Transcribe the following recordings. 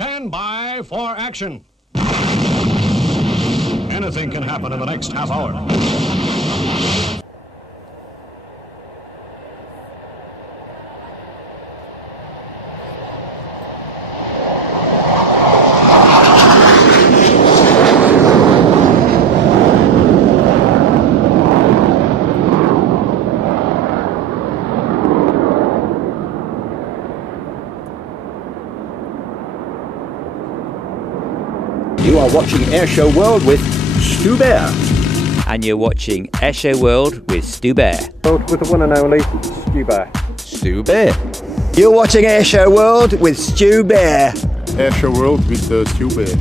Stand by for action. Anything can happen in the next half hour. You are watching Airshow World with Stu Bear. And you're watching Airshow World with Stu Bear. With the one and only Stu Bear. Stu Bear. You're watching Airshow World with Stu Bear. Airshow World with Stu Bear.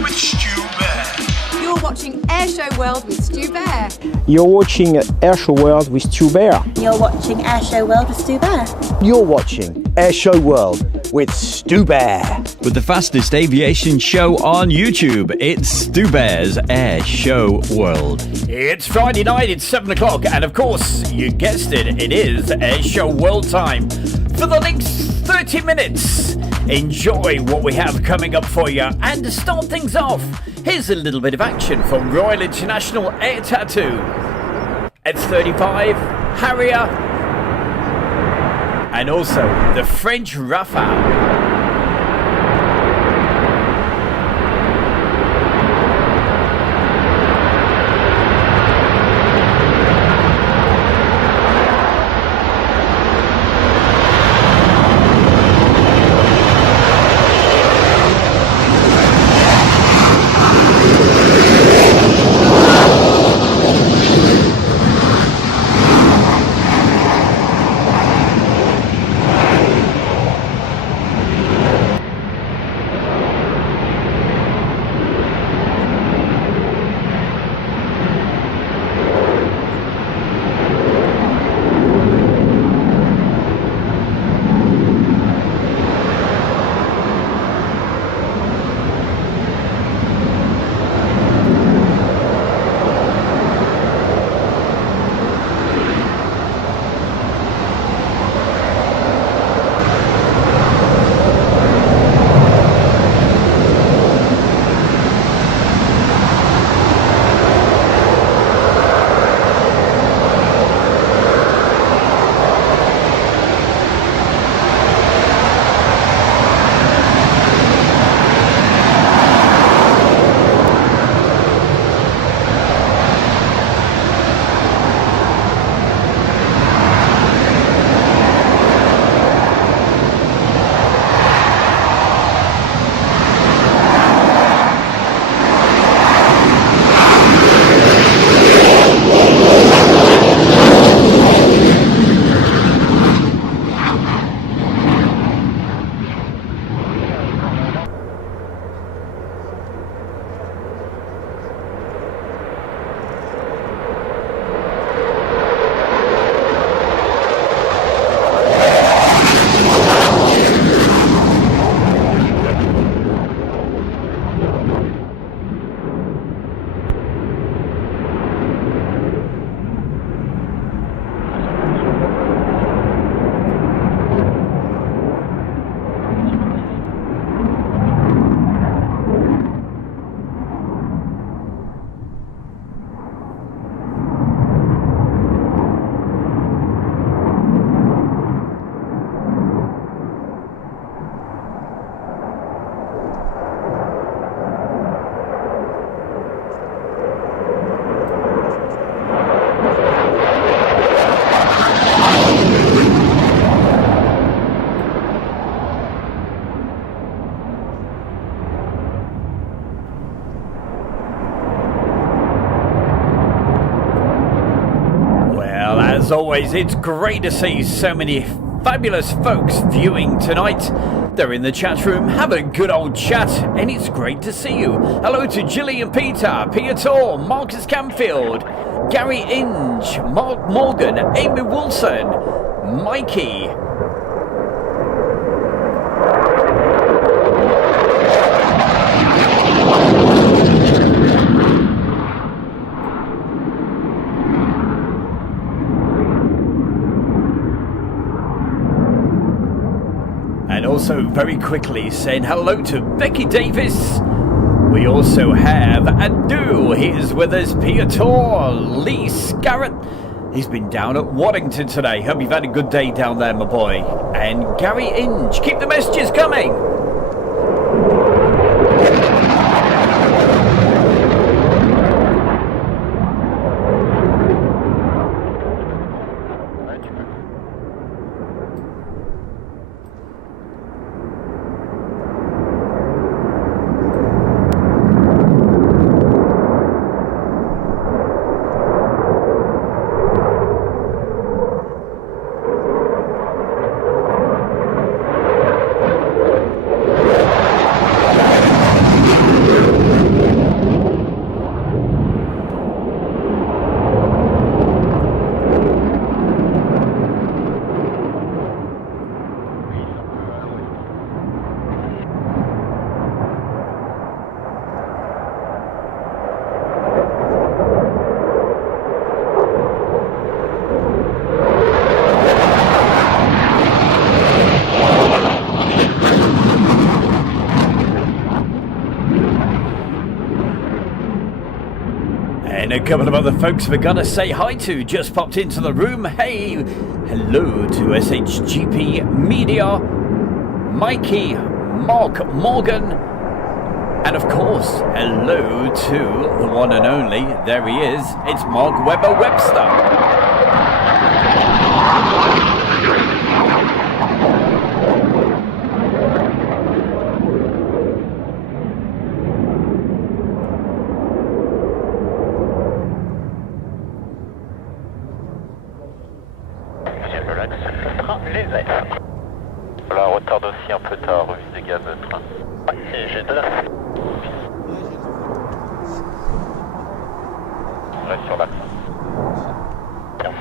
With Stu Bear. You're watching Airshow World with Stu Bear. You're watching Airshow World with Stu Bear. You're watching Airshow World with Stu Bear. You're watching Airshow World with Stu Bear. With the fastest aviation show on YouTube, it's Stu Bear's Airshow World. It's Friday night, it's 7 o'clock, and of course, you guessed it, it is Airshow World time. For the next 30 minutes, enjoy what we have coming up for you. And to start things off, here's a little bit of action from Royal International Air Tattoo. F-35, Harrier, and also the French Rafale. As always, it's great to see so many fabulous folks viewing tonight. They're in the chat room, have a good old chat, and it's great to see you. Hello to Gillian Peter, Piator, Marcus Camfield, Gary Inge, Mark Morgan, Amy Wilson, Mikey, also very quickly saying hello to Becky Davis. We also have Adu. He's with us. Peter Lee Scarrett. He's been down at Waddington today. Hope you've had a good day down there, my boy. And Gary Inge. Keep the messages coming. A couple of other folks we're gonna say hi to just popped into the room. Hey, hello to SHGP Media, Mikey, Mark Morgan, and of course, hello to the one and only, there he is, it's Mark Webber Webster. Voilà, retarde aussi un peu ta remise des gaz de train. Ouais, j'ai de la... On reste sur l'axe. Bien.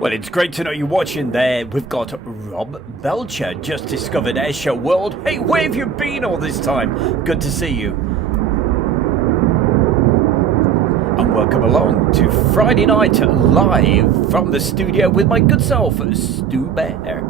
Well, it's great to know you're watching there. We've got Rob Belcher, just discovered Airshow World. Hey, where have you been all this time? Good to see you. And welcome along to Friday Night Live from the studio with my good self, Stu Bear.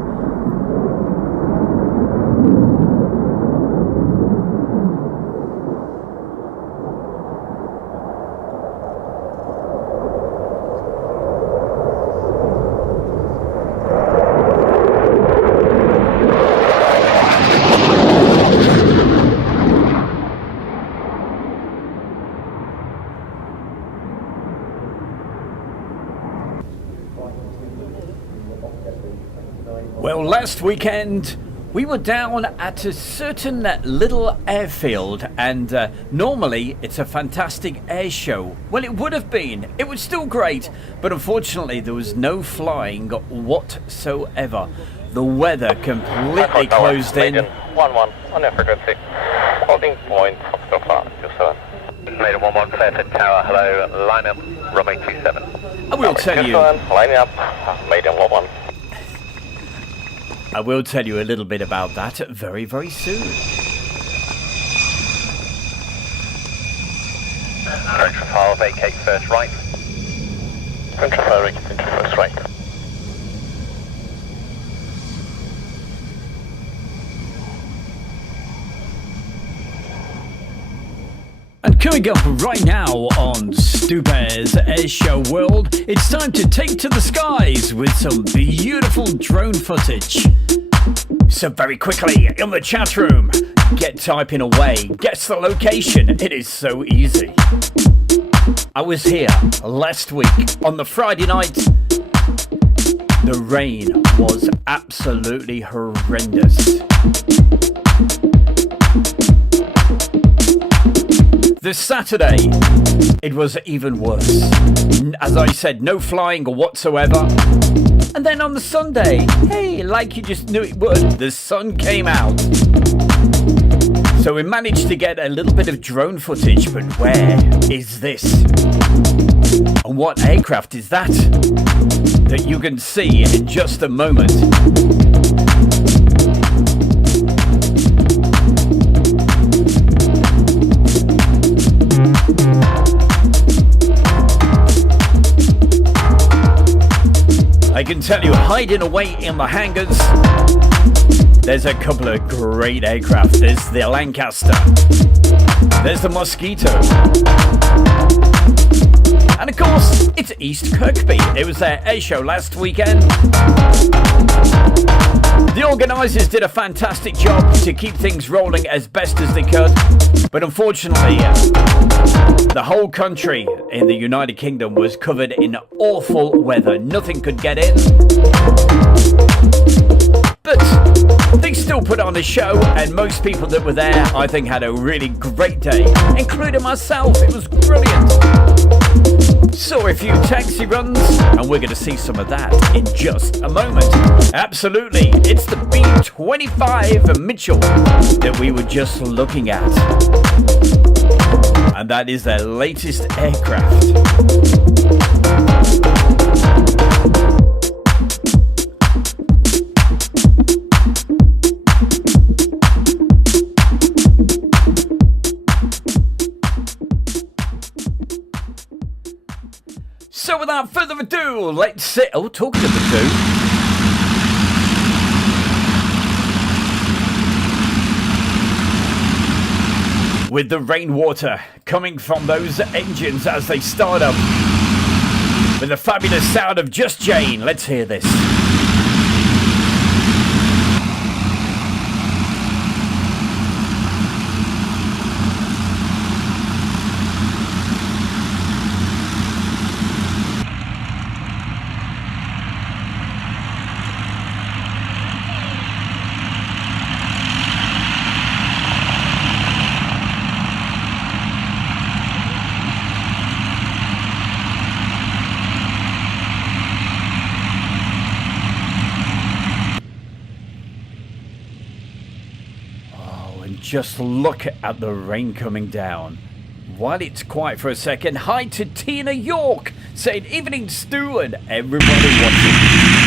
Well, last weekend we were down at a certain little airfield, and normally it's a fantastic air show. Well, it would have been. It was still great, but unfortunately there was no flying whatsoever. The weather completely closed in. 1-1 on their frequency. Holding point, so far, 27. Made a 1-1 clear to tower, hello, line up, runway 27. I will tell you. Lining up, made a 1-1. I will tell you a little bit about that very, very soon. Approach file, vacate first right. Approach vacate first right. And Coming up right now on Stu Bear's Airshow World, it's time to take to the skies with some beautiful drone footage. So very quickly, in the chat room, get typing away, guess the location, it is so easy. I was here last week on the Friday night. The rain was absolutely horrendous. This Saturday, it was even worse. As I said, no flying whatsoever. And then on the Sunday, hey, like you just knew it would, the sun came out. So we managed to get a little bit of drone footage, but where is this? And what aircraft is that? That you can see in just a moment. I can tell you, hiding away in the hangars, there's a couple of great aircraft. There's the Lancaster, there's the Mosquito, and of course, it's East Kirkby. It was their air show last weekend. The organisers did a fantastic job to keep things rolling as best as they could, but unfortunately, the whole country in the United Kingdom was covered in awful weather. Nothing could get in. But they still put on a show, and most people that were there, I think, had a really great day, including myself. It was brilliant. Saw a few taxi runs, and we're going to see some of that in just a moment. Absolutely, it's the B-25 Mitchell that we were just looking at. And that is their latest aircraft. So without further ado, let's sit. Oh, talking of the two. With the rainwater coming from those engines as they start up. With the fabulous sound of Just Jane. Let's hear this. Just look at the rain coming down. While it's quiet for a second, hi to Tina York, saying evening Stu and everybody watching.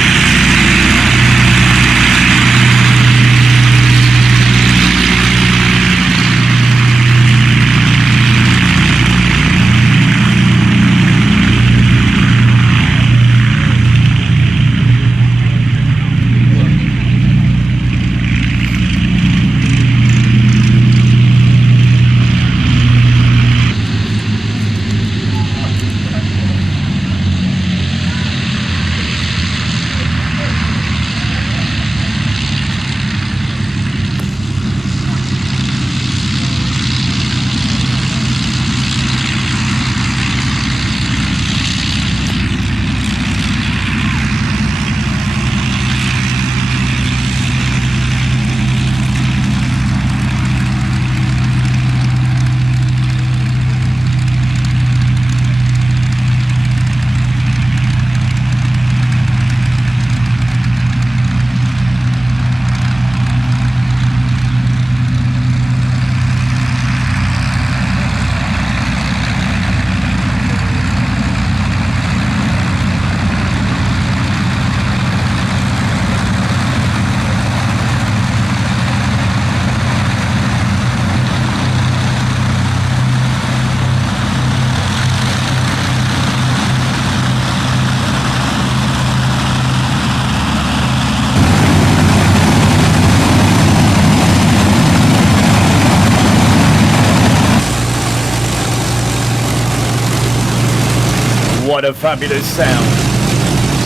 What a fabulous sound.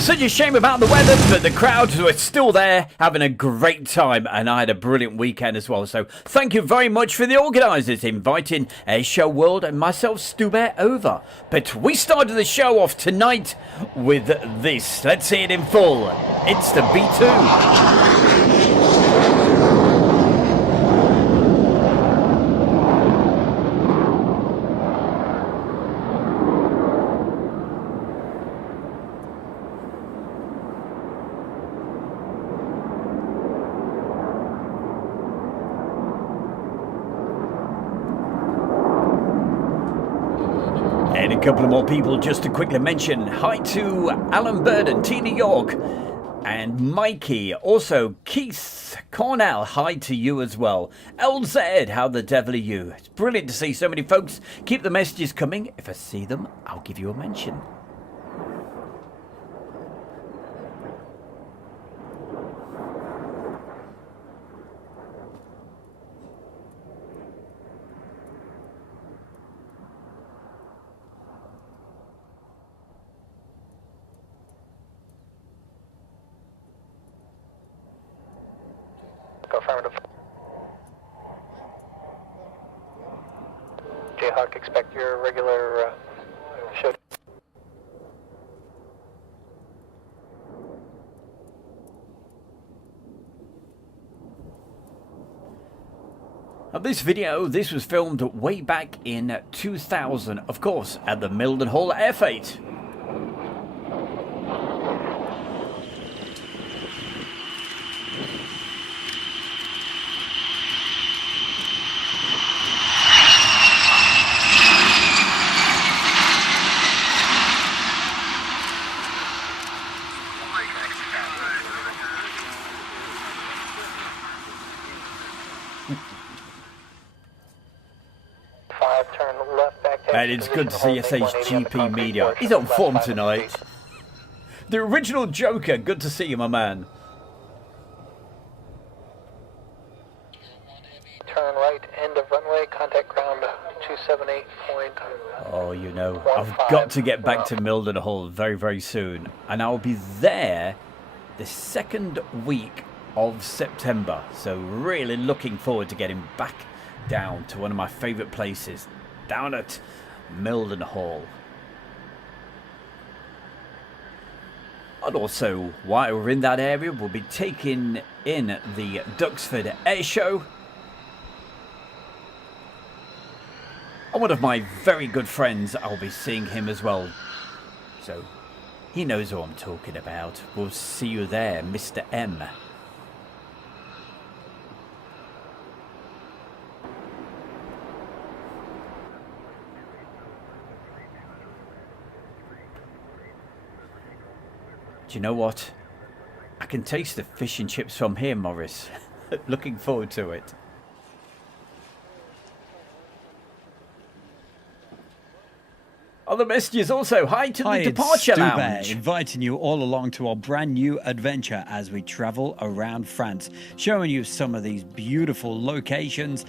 Such a shame about the weather, but the crowds were still there, having a great time, and I had a brilliant weekend as well. So thank you very much for the organisers inviting Airshow World and myself, Stu Bear, over. But we started the show off tonight with this. Let's see it in full. It's the B2. And a couple of more people just to quickly mention. Hi to Alan Bird and Tina York and Mikey. Also, Keith Cornell, hi to you as well. LZ, how the devil are you? It's brilliant to see so many folks. Keep the messages coming. If I see them, I'll give you a mention. Affirmative. Jayhawk, expect your regular show. Now this video, this was filmed way back in 2000, of course, at the Mildenhall Airfield. And it's good to see SHGP Media. He's on form tonight. The original Joker, good to see you, my man. Turn right, end of runway, contact ground 278. Oh, you know, I've got to get back to Mildenhall very, very soon. And I'll be there the second week of September. So really looking forward to getting back down to one of my favourite places, down at Mildenhall. And also, while we're in that area, we'll be taking in the Duxford Air Show. And one of my very good friends, I'll be seeing him as well. So, he knows who I'm talking about. We'll see you there, Mr. M. Do you know what? I can taste the fish and chips from here, Morris. Looking forward to it. Other messages also. Hi to the Departure Lounge. Inviting you all along to our brand new adventure as we travel around France, showing you some of these beautiful locations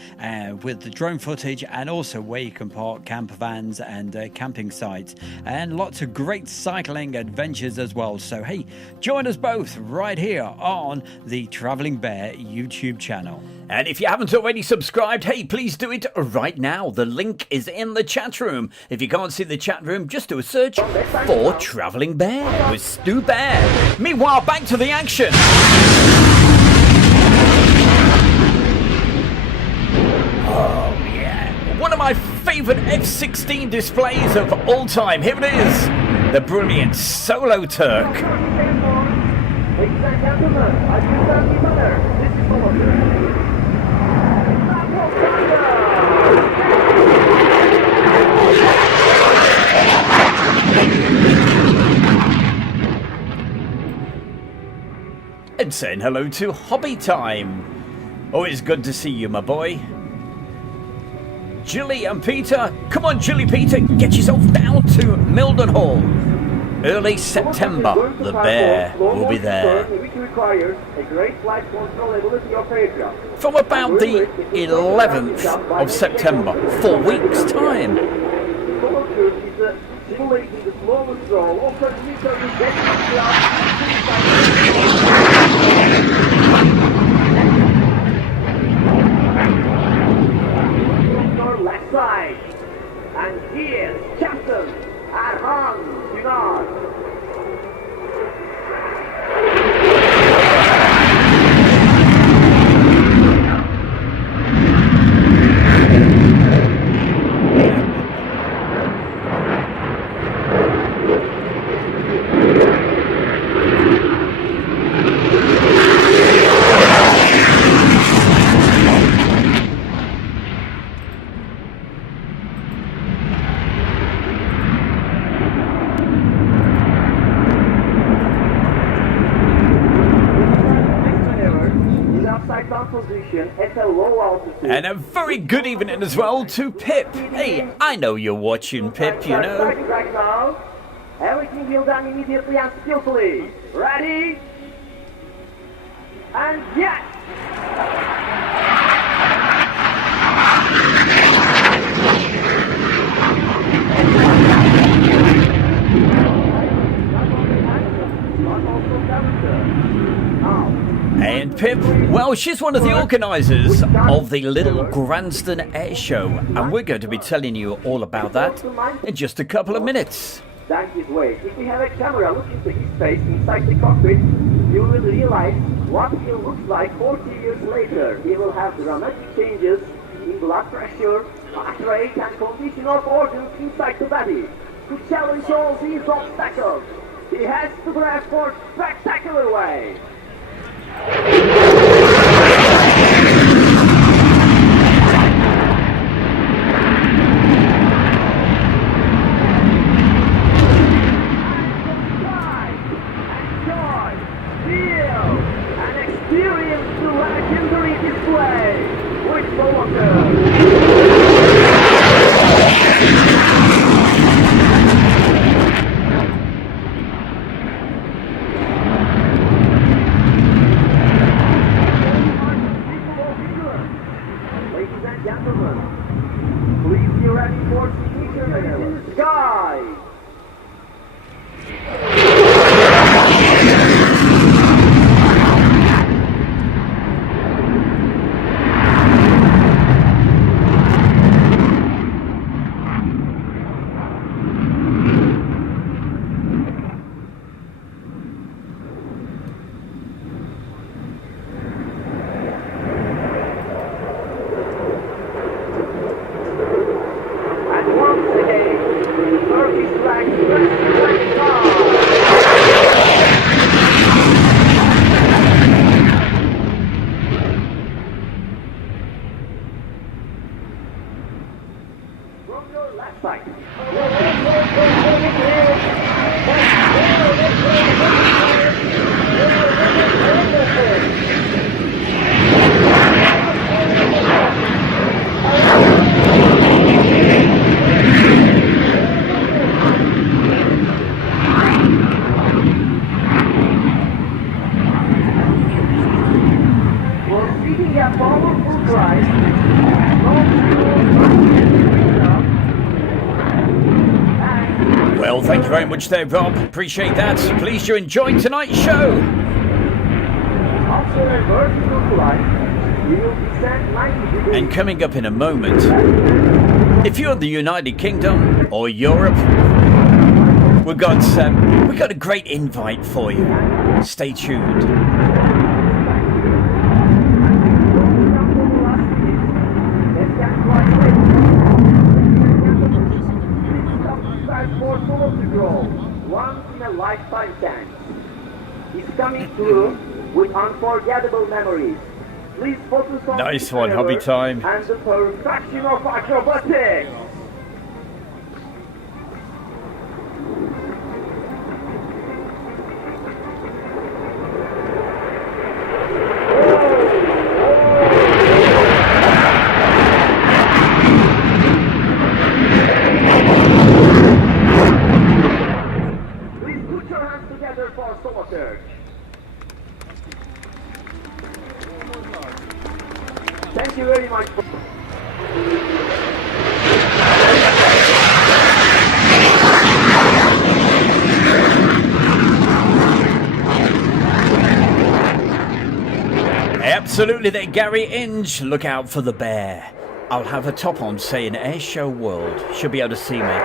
with the drone footage, and also where you can park camper vans and camping sites, and lots of great cycling adventures as well. So hey, join us both right here on the Travelling Bear YouTube channel. And if you haven't already subscribed, hey, please do it right now. The link is in the chat room. If you can't see the chat room, just do a search for Travelling Bear with Stu Bear. Meanwhile, back to the action. Oh, yeah. One of my favourite F-16 displays of all time. Here it is. The brilliant Solo Turk. And saying hello to Hobby Time. Always good to see you, my boy. Jilly and Peter. Come on, Jilly Peter, get yourself down to Mildenhall. Early September, the Bear will be there. From about the 11th of September, 4 weeks' time. simulating the slowest roll, offers literally your left side. And here's Captain Erhan Günar. And a very good evening as well to Pip. Hey, I know you're watching, Pip, you know. Right now, everything will done immediately and skillfully. Ready? And yes! And Pip, well, she's one of the organisers of the Little Gransden Air Show, and we're going to be telling you all about that in just a couple of minutes. Thank his way. If we have a camera look into his face inside the cockpit, you will realize what he looks like 40 years later. He will have dramatic changes in blood pressure, heart rate, and condition of organs inside the body. To challenge all these obstacles, he has to drive for spectacular way. Well, thank you very much there, Rob. Appreciate that. Pleased you're enjoying tonight's show. And coming up in a moment, if you're in the United Kingdom or Europe, we've got a great invite for you. Stay tuned. Once in a lifetime chance. He's coming through with unforgettable memories. Please focus on nice one, hobby time. And the perfection of acrobatics. Thank you very much. Absolutely there, Gary Inge. Look out for the bear. I'll have a top on saying Airshow World. Should be able to see me.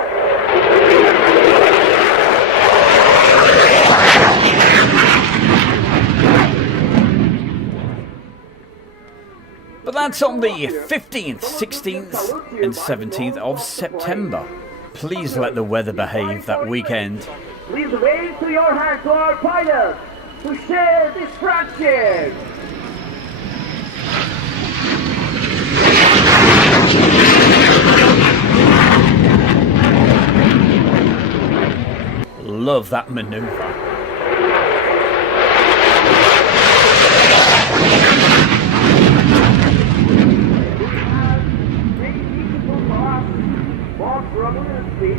But that's on the 15th, 16th and 17th of September. Please let the weather behave that weekend. Please wave to your hands to our pilots to share this friendship. Love that maneuver.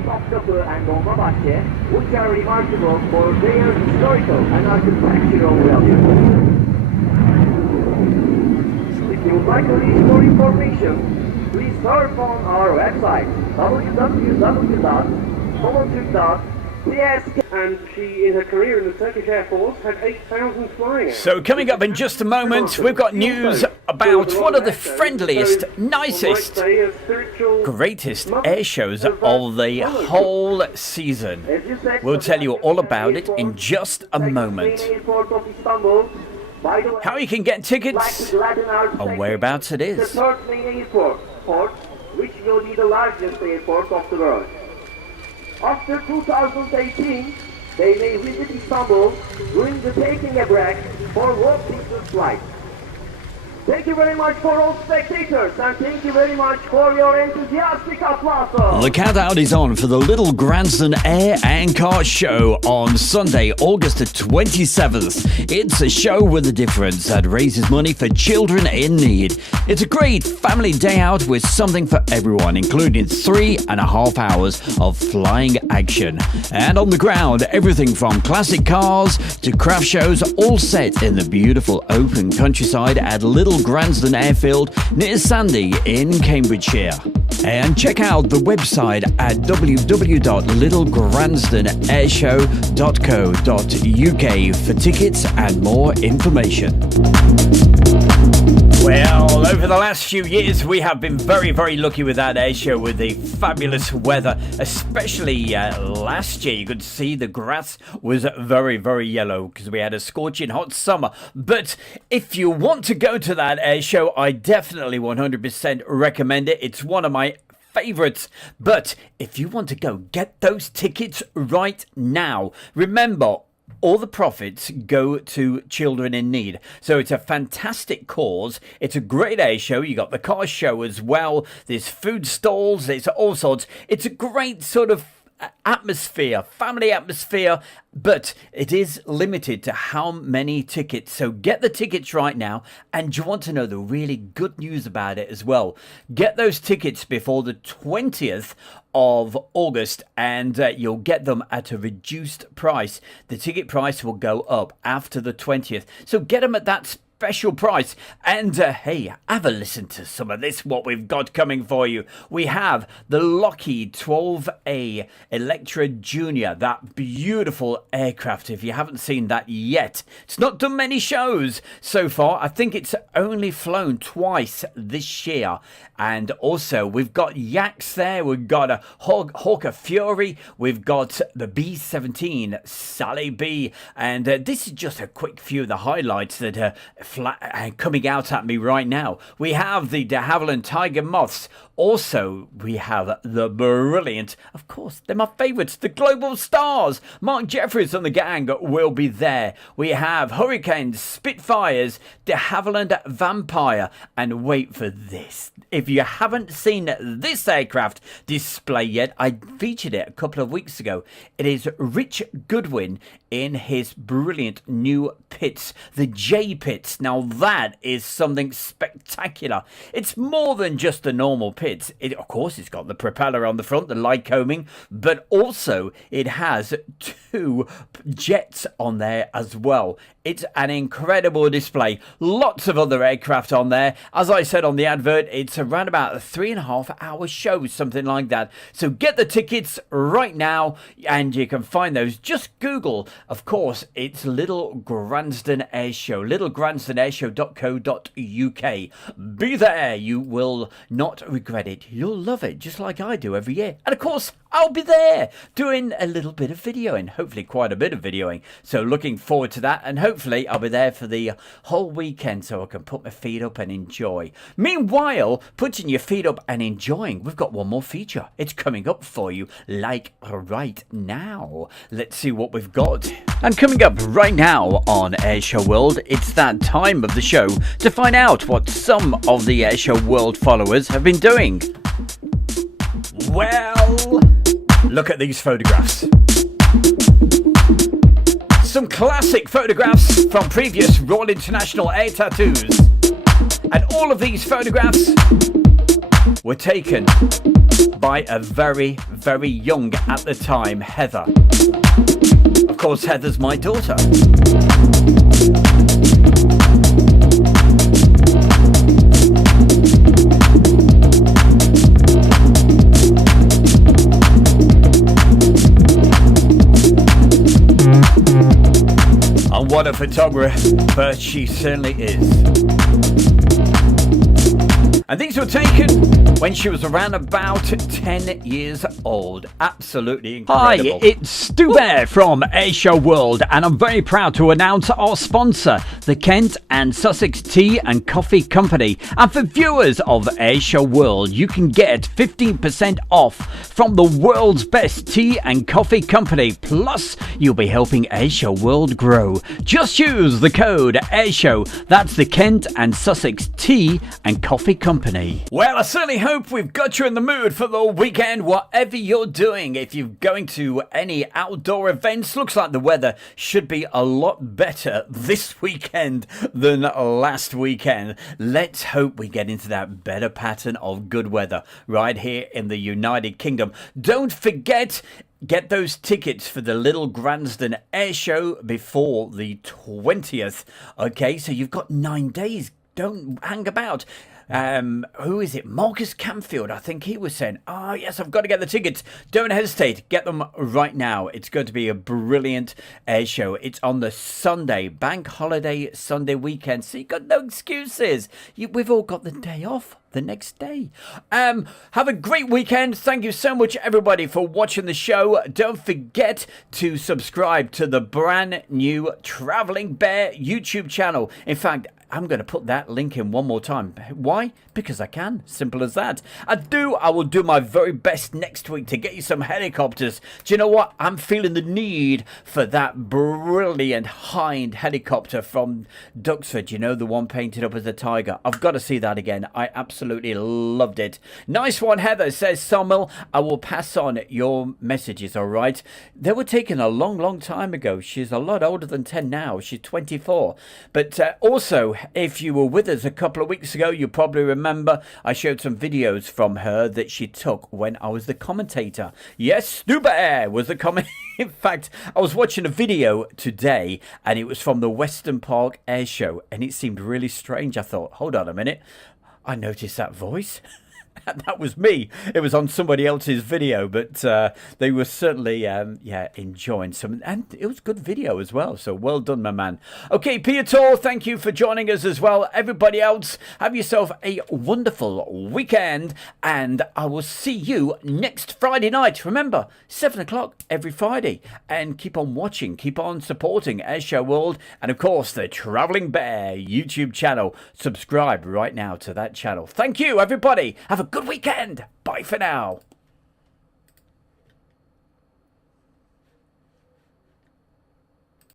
Topkapı and Dolmabahçe, which are remarkable for their historical and architectural value. If you would like to read more information, please surf on our website www.volunteer.ts. And she, in her career in the Turkish Air Force, had 8,000 flying. So coming up in just a moment, we've got news about one of the friendliest, nicest, greatest air shows of the whole season. We'll tell you all about it in just a moment. How you can get tickets and whereabouts it is. The third main airport, which will be the largest airport of the world. After 2018, they may visit Istanbul during the taking a break for World Pictures flight. Thank you very much for all spectators, and thank you very much for your enthusiastic applause. The countdown is on for the Little Gransden Air and Kart Show on Sunday, August the 27th. It's a show with a difference that raises money for children in need. It's a great family day out with something for everyone, including 3.5 hours of flying action. And on the ground, everything from classic cars to craft shows, all set in the beautiful open countryside at Little Gransden Airfield near Sandy in Cambridgeshire. And check out the website at www.littlegransdenairshow.co.uk for tickets and more information. Well, over the last few years, we have been very, very lucky with that air show with the fabulous weather, especially last year. You could see the grass was very, very yellow because we had a scorching hot summer. But if you want to go to that air show, I definitely 100% recommend it. It's one of my favorites. But if you want to go, get those tickets right now. Remember, all the profits go to children in need. So it's a fantastic cause. It's a great air show. You got the car show as well. There's food stalls. There's all sorts. It's a great sort of atmosphere, family atmosphere, but it is limited to how many tickets. So get the tickets right now. And you want to know the really good news about it as well. Get those tickets before the 20th of August and you'll get them at a reduced price. The ticket price will go up after the 20th. So get them at that special price. And hey, have a listen to some of this, what we've got coming for you. We have the Lockheed 12A Electra Junior, that beautiful aircraft. If you haven't seen that yet, it's not done many shows so far. I think it's only flown twice this year. And also we've got Yaks there, we've got a Hawker Fury, we've got the B-17 Sally B, and this is just a quick few of the highlights that are coming out at me right now. We have the de Havilland Tiger Moths. Also, we have the brilliant, of course, they're my favourites, the Global Stars. Mark Jeffries and the gang will be there. We have Hurricanes, Spitfires, de Havilland Vampire, and wait for this. If you haven't seen this aircraft display yet, I featured it a couple of weeks ago. It is Rich Goodwin in his brilliant new Pitts, the J Pitts. Now that is something spectacular. It's more than just a normal Pitts. Of course, it's got the propeller on the front, the light coaming, but also it has 2 jets on there as well. It's an incredible display. Lots of other aircraft on there. As I said on the advert, it's around about a 3.5 hour show, something like that. So get the tickets right now and you can find those. Just Google, of course, it's Little Gransden Air Show, littlegransdenairshow.co.uk. gransdenairshow.co.uk. Be there. You will not regret it. You'll love it, just like I do every year. And of course, I'll be there doing a little bit of videoing, hopefully quite a bit of videoing. So looking forward to that, and hopefully I'll be there for the whole weekend so I can put my feet up and enjoy. Meanwhile, putting your feet up and enjoying, we've got one more feature. It's coming up for you like right now. Let's see what we've got. And coming up right now on Airshow World, it's that time of the show to find out what some of the Airshow World followers have been doing. Well, look at these photographs. Some classic photographs from previous Royal International Air Tattoos. And all of these photographs were taken by a very, very young at the time Heather. Of course, Heather's my daughter. And what a photographer she certainly is. And these were taken when she was around about 10 years old. Absolutely incredible. Hi, it's Stu Bear from Airshow World, and I'm very proud to announce our sponsor, the Kent and Sussex Tea and Coffee Company. And for viewers of Airshow World, you can get 15% off from the world's best tea and coffee company. Plus, you'll be helping Airshow World grow. Just use the code Airshow. That's the Kent and Sussex Tea and Coffee Company. Well, I certainly hope we've got you in the mood for the weekend, whatever you're doing. If you're going to any outdoor events, looks like the weather should be a lot better this weekend than last weekend. Let's hope we get into that better pattern of good weather right here in the United Kingdom. Don't forget, get those tickets for the Little Gransden Air Show before the 20th. Okay, so you've got 9 days. Don't hang about. Who is it? Marcus Camfield, I think he was saying, oh yes, I've got to get the tickets. Don't hesitate, get them right now. It's going to be a brilliant air show. It's on the Sunday, bank holiday Sunday weekend, so you've got no excuses. We've all got the day off the next day. Have a great weekend. Thank you so much, everybody, for watching the show. Don't forget to subscribe to the brand new Traveling Bear YouTube channel. In fact, I'm going to put that link in one more time. Why? Because I can. Simple as that. I will do my very best next week to get you some helicopters. Do you know what? I'm feeling the need for that brilliant Hind helicopter from Duxford. You know, the one painted up as a tiger. I've got to see that again. I absolutely loved it. Nice one, Heather, says Samuel. I will pass on your messages, all right? They were taken a long, long time ago. She's a lot older than 10 now. She's 24. But also, if you were with us a couple of weeks ago, you probably remember I showed some videos from her that she took when I was the commentator. Yes, Stu Bear was the commentator. In fact, I was watching a video today and it was from the Western Park Air Show and it seemed really strange. I thought, hold on a minute. I noticed that voice. That was me. It was on somebody else's video, but they were certainly, enjoying some. And it was good video as well, so well done, my man. Okay, Piotr, thank you for joining us as well. Everybody else, have yourself a wonderful weekend, and I will see you next Friday night. Remember, 7 o'clock every Friday. And keep on watching, keep on supporting Airshow World, and of course, the Traveling Bear YouTube channel. Subscribe right now to that channel. Thank you, everybody. Have a good weekend. Bye for now.